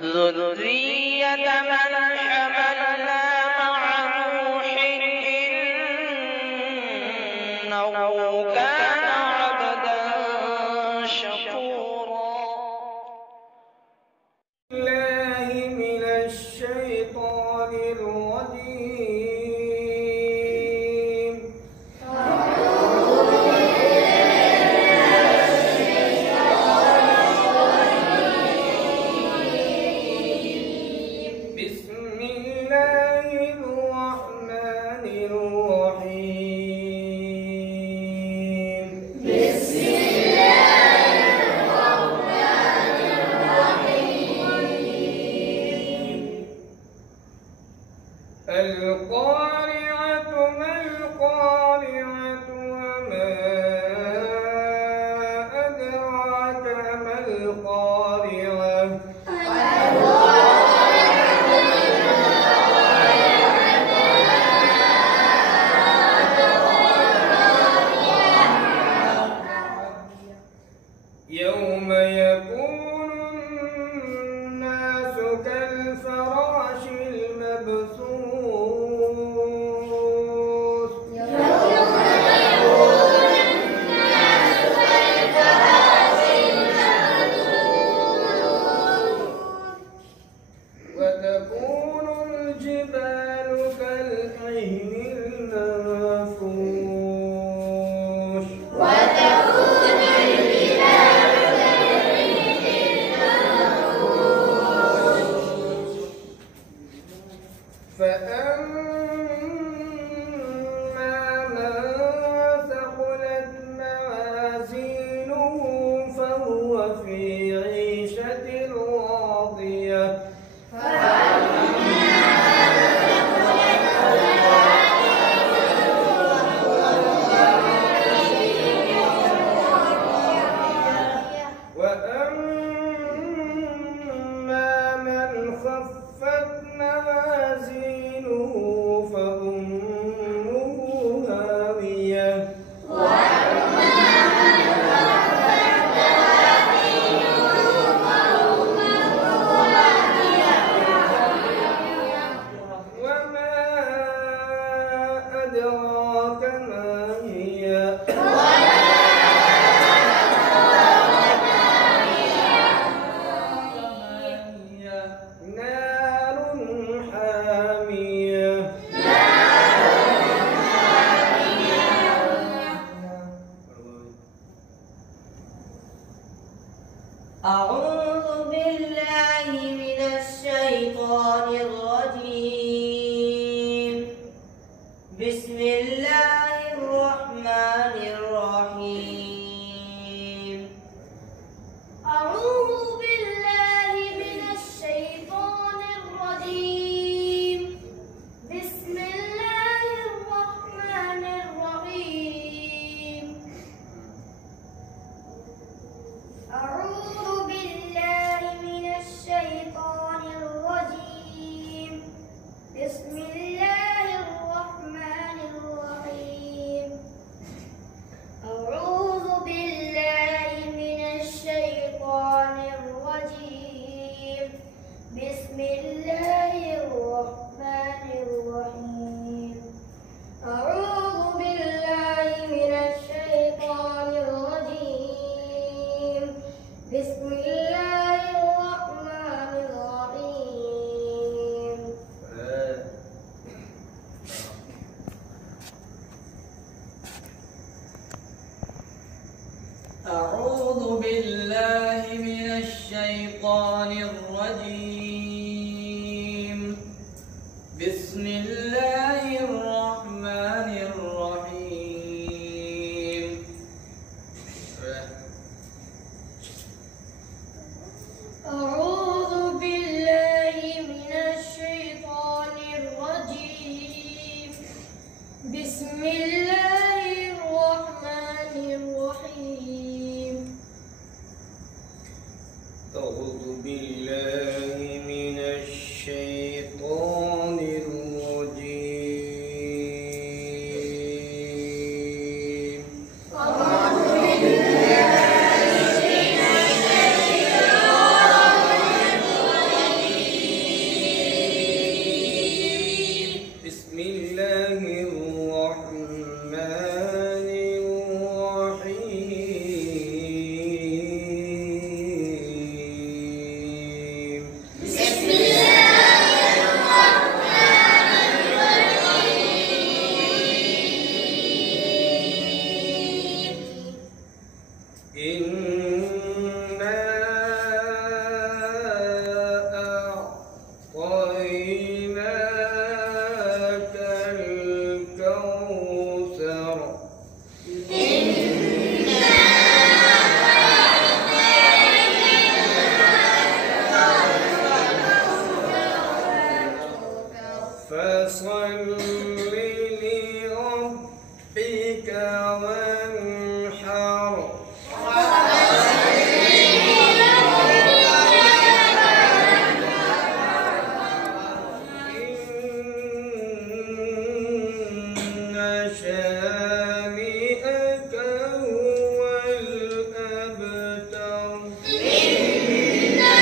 ذرية من حملنا مع نوح إنه كان عبدا شكورا. الله من الشيطان الرجيم. بسم الله الرحمن الرحيم. بسم الله الرحمن الرحيم. القارعة ما القارعة وما أدراك ما القارعة. يوم يكون الناس كالفراش المبثوث. وتكون الجبال كالعهن المنفوش. فأما من ثقلت موازينه فهو في عيشة راضية. وأما من خفت موازينه فأمه هاوية. وما أدراك ما هي. نار حامية. أعوذ بالله من الشيطان الرجيم. بسم الله الرحمن الرحيم. أعوذ بالله من الشيطان الرجيم. بسم الله الرحمن الرحيم. أعوذ بالله من الشيطان الرجيم. بسم الله الرحمن الرحيم. أعوذ بالله من الشيطان الرجيم. بسم الله الرحمن الرحيم. أعوذ بالله من الشيطان الرجيم. بسم الله الرحمن الرحيم. أعوذ بالله من الشيطان الرجيم. بسم الله الرحمن الرحيم. أعوذ بالله من الشيطان الرجيم. بسم الله الرحمن الرحيم. أعوذ بالله من الشيطان الرجيم. فصل لربك وانحر إن شانئك هو الأبتر إنا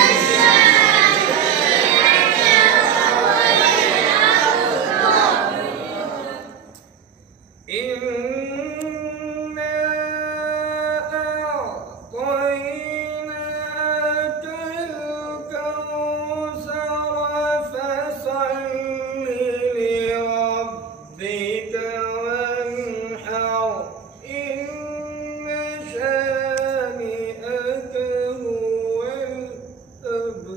أعطيناك الكوثر فصل لربك وانحر إن شانئك هو الأبتر